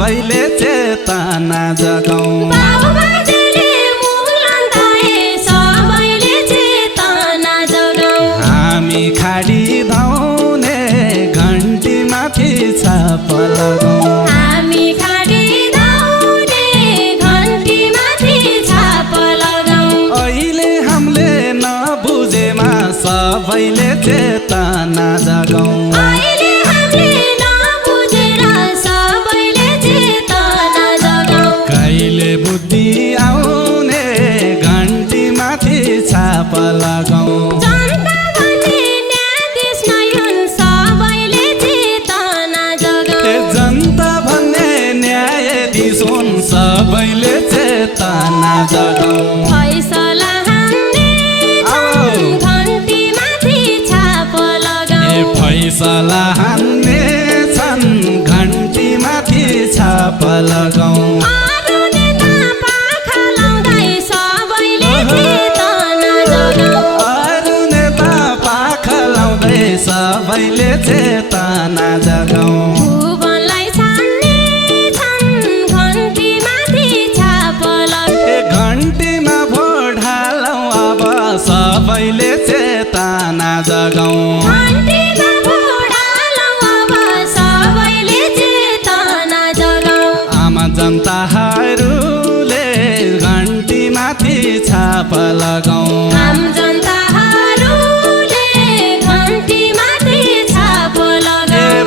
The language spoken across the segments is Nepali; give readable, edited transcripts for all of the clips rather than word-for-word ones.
सबैले चेतना जगाऊ हामी खाडी धाउने घन्टी माथि छाप लगाऊ अहिले हामीले नबुझेमा सबैले चेतना जगाऊ कहिले बुद्धि आउने घन्टी माथि छाप लगाऊ सबैले चेतना जगाऊ फैसला हान्ने घन्टी माथि छाप लगाऊ फैसला हान्ने छन् घन्टी माथि छाप लगाऊ अरू नेता पाखा लाउँदै सबैले चेतना जगाऊ अरू नेता पाखा लाउँदै सबैले चेतना जगाऊ सबैले चेतना जगाऊ आमा जनताहरूले घन्टी माथि छाप लगाऊ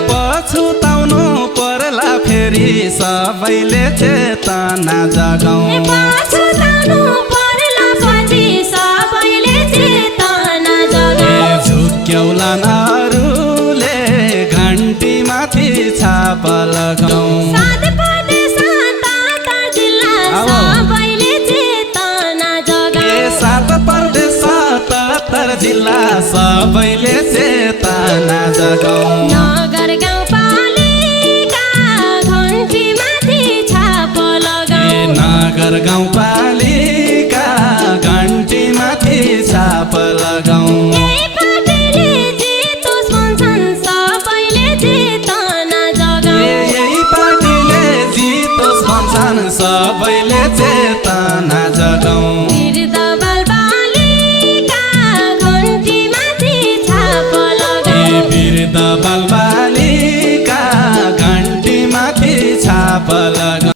पछुताउनु पर्ला फेरि सबैले चेतना जगाऊ झुक्क्याउलानहरूले घन्टी माथि छाप लगाऊ सात प्रदेश 77 जिल्ला सबैले चेतना जगाऊ 7 प्रदेश 77 नगर गाउँपालिका घन्टी माथि छाप लगाऊ नगर गाउँपालिका घन्टी माथि छाप लगाऊ सबैले चेतना जगाऊ बिरद बालबालिका घन्टी माथि छाप लगाऊ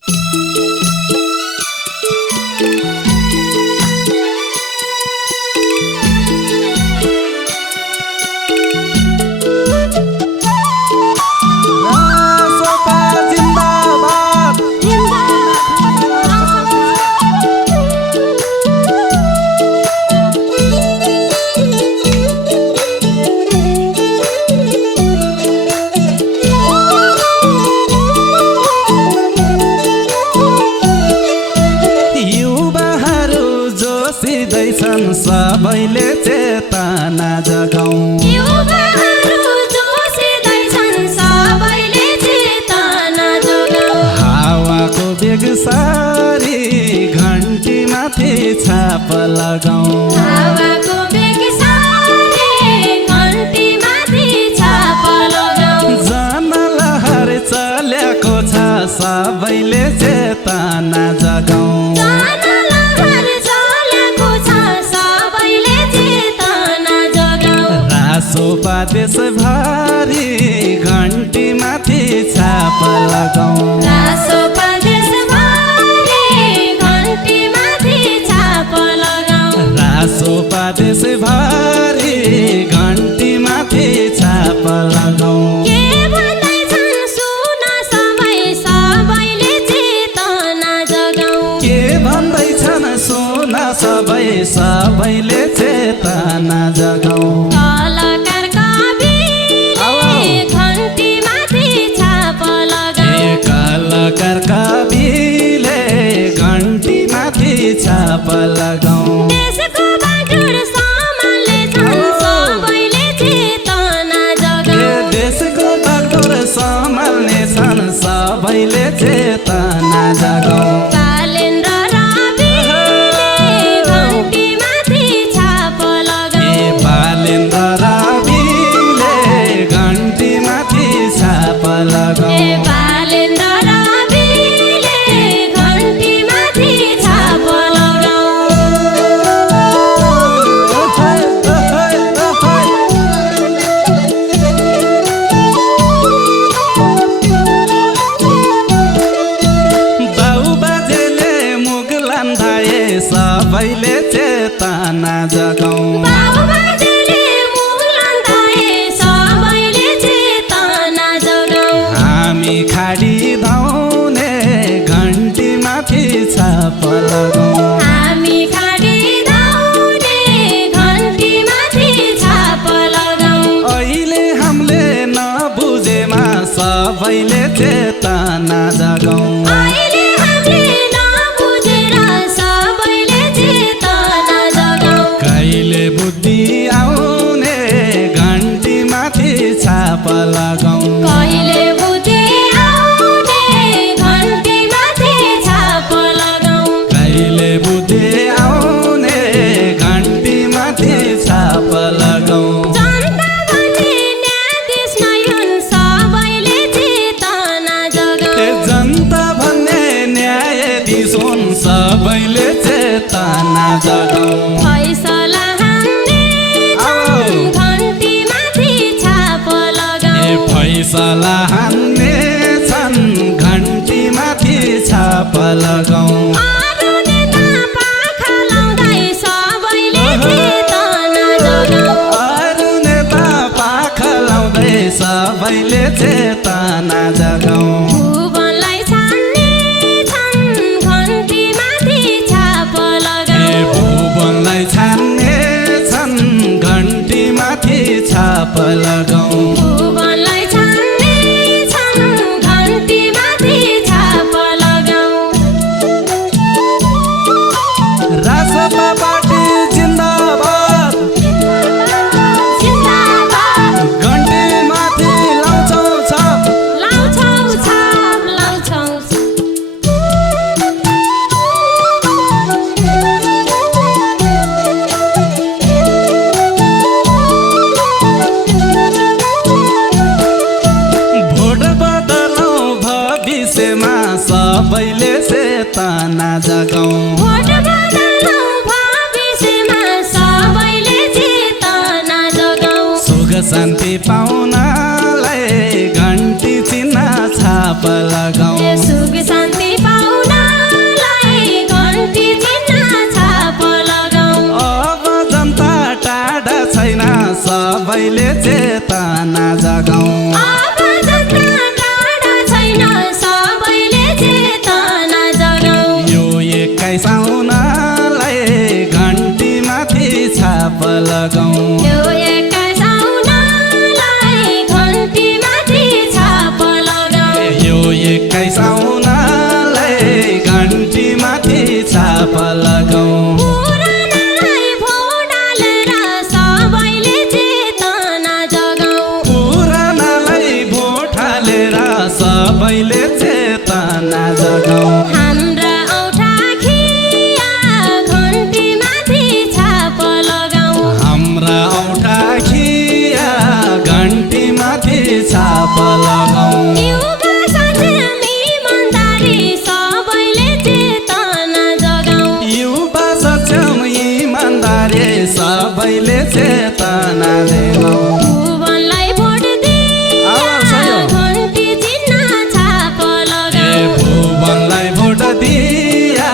सबैले चेतना जगाऊ हावाको बेग सारी घन्टी माथि छाप लगाऊ जनलहर चलेको छ सबैले चेतना जगाऊ सोपा देशभरि घन्टी माथि छाप लगाऊ रासोपा देशभरि घन्टी माथि छाप लगाऊ के भन्दैछन् सुन सबै सबैले चेतना जगाऊ सबैले चेतना जगाऊ कलाकार कविले घन्टी माथि छाप लगाऊ देशको बाटो सम्हाल्ने छन् सबैले चेतना जगाऊ देशको बाटो सम्हाल्ने छन् सबैले चेतना जगाऊ सबैले चेतना जगाऊ अहिले हामीले नबुझेर सबैले चेतना जगाऊ कहिले बुद्धि आउने घन्टी माथि छाप लगाऊ कहिले बुद्धि आउने घन्टी माथि छाप लगाऊ कहिले बुद्धि आउने घन्टी माथि छाप लगाऊ जनता भन्ने न्यायाधीश नै हुन् सबैले चेतना जगाऊ जनता भन्ने न्यायाधीश हुन् सबैले चेतना जगाऊ फैसला हान्ने घन्टी माथि छाप लगाऊ फैसला हान्ने छन् घन्टी माथि छाप लगाऊ अरू नेता पाखा लाउँदै सबैले चेतना जगाऊ अरू नेता पाखा लाउँदै सबैले चेतना जगाऊ भुवनलाई छान्ने छन् घन्टी माथि छाप लगाऊ भुवनलाई छान्ने छन् घन्टी माथि छाप लगाऊ भुवनलाई छान्ने छन् घन्टी माथि छाप लगाऊ राजसभा पार्टी जिन्दाबाद जिन्दाबाद घन्टी माथि लाउँछौ छाप लाउँछौ छाप लाउँछौ भोट बदलौ भविष्यमा सबैले चेतना जगाऊ भोट बदलौ भविष्यमा सबैले चेतना जगाऊ सुख शान्ति पाउनलाई घन्टी चिन्ह छाप लगाऊ सुख शान्ति पाउनलाई घन्टी चिन्ह छाप लगाऊ अब जनता टाढा छैन सबैले चेतना जगाऊ अब जनता टाढा छैन सबैले चेतना जगाऊ यो 21 आउनलाई घन्टी माथि छाप लगाऊ यो 21 आउनलाई घन्टी माथि छाप लगाऊ यो 21 आउनलाई घन्टी माथि छाप लगाऊ पुरानालाई भोट हालेर सबैले चेतना जगाऊ पुरानालाई भोट हालेर सबैले चेतना जगाऊ हाम्रा औठा खिया घन्टी माथि छाप लगाऊ हाम्रा औठा खिया घन्टी माथि छाप लगाऊ युवा सक्षम इमानदारी सबैले चेतना जगाऊ युवा सक्षम इमानदारी सबैले चेतना जगाऊ भुवनलाई भोट दिया घन्टी चिन्ह छाप लगाऊ भुवनलाई भोट दिया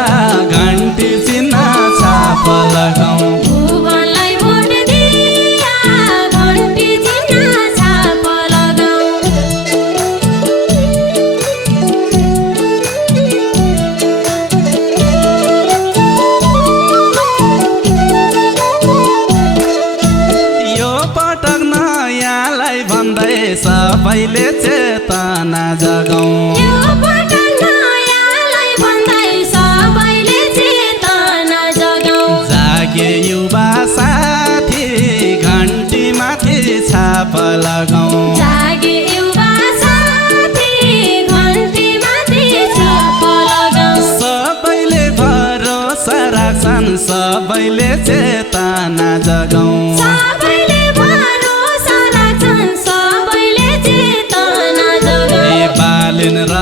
घन्टी चिन्ह छाप लगाऊ भुवनलाई भोट दिया घन्टी चिन्ह छाप लगाऊ यो पटक नयाँलाई भन्दै सबैले चेतना जगाऊ यो पटक नयाँलाई भन्दै सबैले चेतना जगाऊ जागे युवा साथी घन्टी माथि छाप लगाऊ जागे युवा साथी घन्टी माथि छाप लगाऊ सबैले भरोसा राख्छन् सबैले चेतना जगाऊ सबैले भरोसा राख्छन् सबैले चेतना जगाऊ बालेन र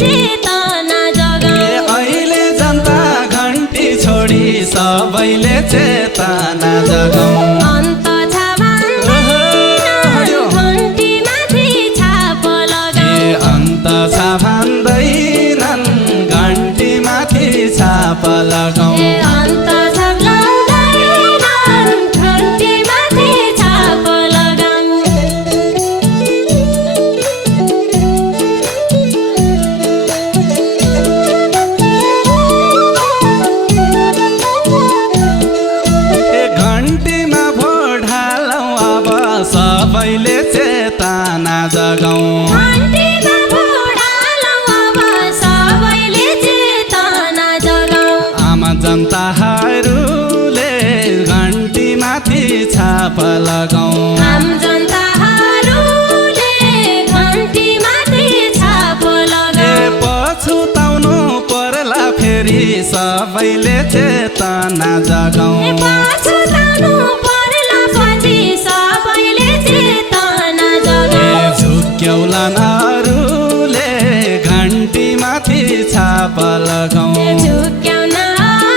चेतना जगाऊ अहिले जनता घन्टी छोडी सबैले चेतना जगाऊ अन्त छ भन्दैनन् घन्टीमाथि छाप लगाऊ अन्त छ भन्दैनन् घन्टीमाथि छाप लगाऊ अन्त छ भन्दैनन् घन्टीमाथि छाप लगाऊ घन्टीमा भोट हालौँ अब सबैले चेतना जगाऊ घन्टीमा भोट हालौँ अब सबैले चेतना जगाऊ आम जनताहरूले घन्टीमाथि छाप लगाऊ आम जनताहरूले घन्टीमाथि छाप लगाऊ पछुताउनु पर्ला फेरि सबैले चेतना जगाऊ पछुताउनु पर्ला पछि सबैले चेतना जगाऊ झुक्क्याउलान् अरूले घन्टीमाथि छाप लगाऊ झुक्क्याउनहरूले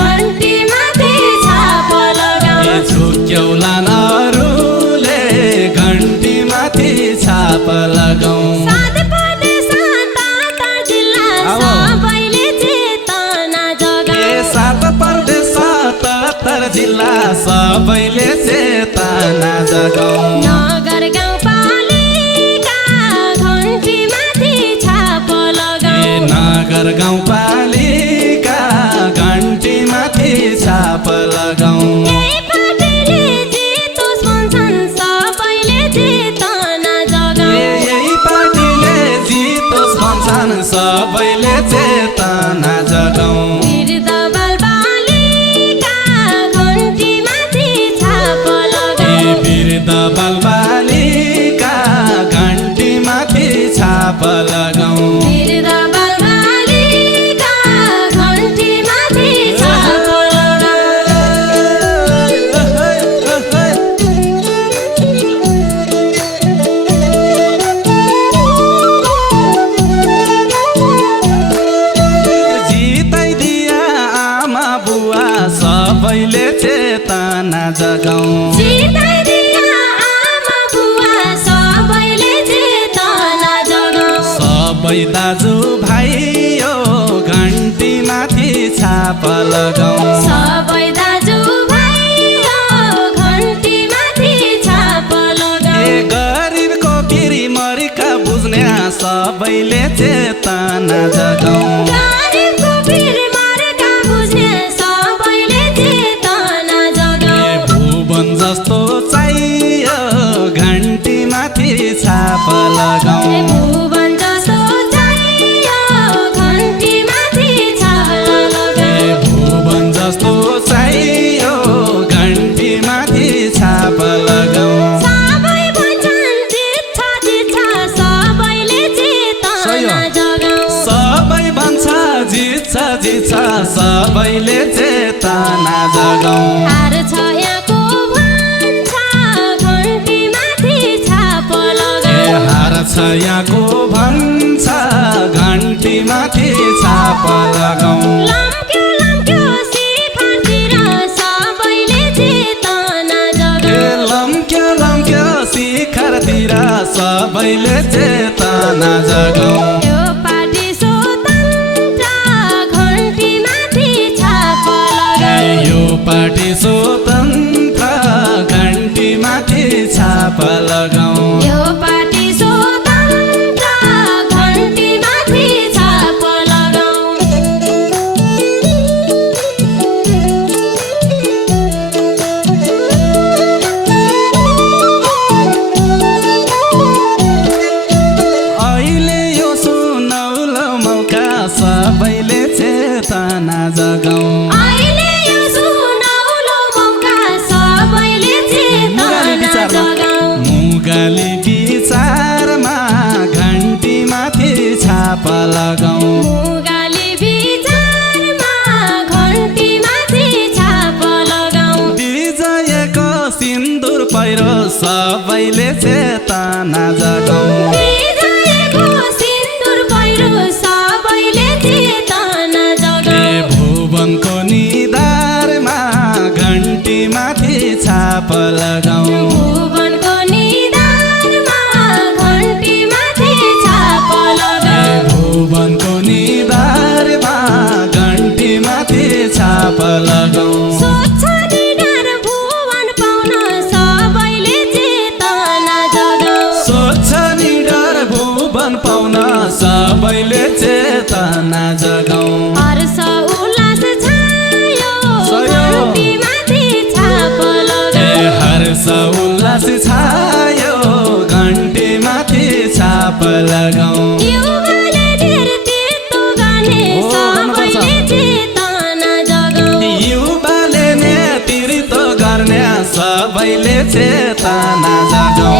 घन्टीमाथि छाप लगाऊ झुक्क्याउलान् अरूले घन्टीमाथि छाप लगाऊ 7 प्रदेश 77 जिल्ला सबैले चेतना जगाऊ 7 प्रदेश 77 जिल्ला सबैले चेतना जगाऊ नगर गाउँपालिका घन्टीमाथि छाप लगाऊ नगर गाउँपालिका घन्टीमाथि छाप लगाऊ यही पार्टीले जितोस् भन्छन् सबैले चेतना जगाऊ यही पार्टीले जितोस् भन्छन् सबैले चेतना जगाऊ वीरदबल बालिका घन्टीमाथि छाप लगाऊ वीरदबल बालिका घन्टीमाथि छाप लगाऊ वीरदबल बालिका घन्टीमाथि छाप जिताइदिया आमा बुवा सबैले चेतना जगाऊ जिताइदिया आमा बुवा सबैले चेतना जगाऊ सबै दाजु भाइ यो घन्टीमाथि छाप लगाऊ सबै दाजु भाइ घन्टीमाथि छाप लगाऊ गरिबको किरी मरिका बुझ्ने सबैले चेतना जगाऊ गरिबको भिर मरेका बुझ्ने सबैले चेतना जगाऊ भुवन जस्तो चाहियो घन्टीमाथि छाप लगाऊ भुवन जस्तो चाहियो घन्टीमाथि छाप लगाऊ भुवन जस्तो चाहियो घन्टीमाथि छाप लगाऊ सबै भन्छन् जित्छ सबैले चेतना जगाऊ सबै भन्छ जित्छ सबैले चेतना जगाऊ हार छ यहाँको भन्छ घन्टीमाथि छाप लगाऊ हार छ यहाँको भन्छ घन्टीमाथि छाप लगाऊ लम्क्यो लम्क्यो सिफारतिर सबैले चेतना जगाऊ लम्क्यो लम्क्यो शिखरतिर सबैले चेतना जगाऊ यो पार्टी स्वतन्त्र घन्टीमाथि छाप लगाऊ यो पार्टी स्वतन्त्र घन्टीमाथि छाप लगाऊ यो पार्टी स्वतन्त्र घन्टीमाथि छाप लगाऊ अहिले यो सुनौलो मौका सबैले चेतना जगाऊ अहिले यो सुनौलो मौका सबैले चेतना जगाऊ मुगाली विचारमा घन्टीमाथि छाप लगाऊ मुगाली विचारमा घन्टीमाथि छाप लगाऊ विजयको सिन्दुर पहिरो सबैले चेतना जगाऊ विजयको सिन्दुर सबैले चेतना जगाऊ हर्ष उल्लास छायो सयो। घन्टीमाथि छाप ए लगाऊ हर्ष उल्लास छायो घन्टीमाथि छाप लगाऊ युवाले नेतृत्व गर्ने सबैले चेतना जगाऊ युवाले नेतृत्व गर्ने सबैले चेतना जगाऊ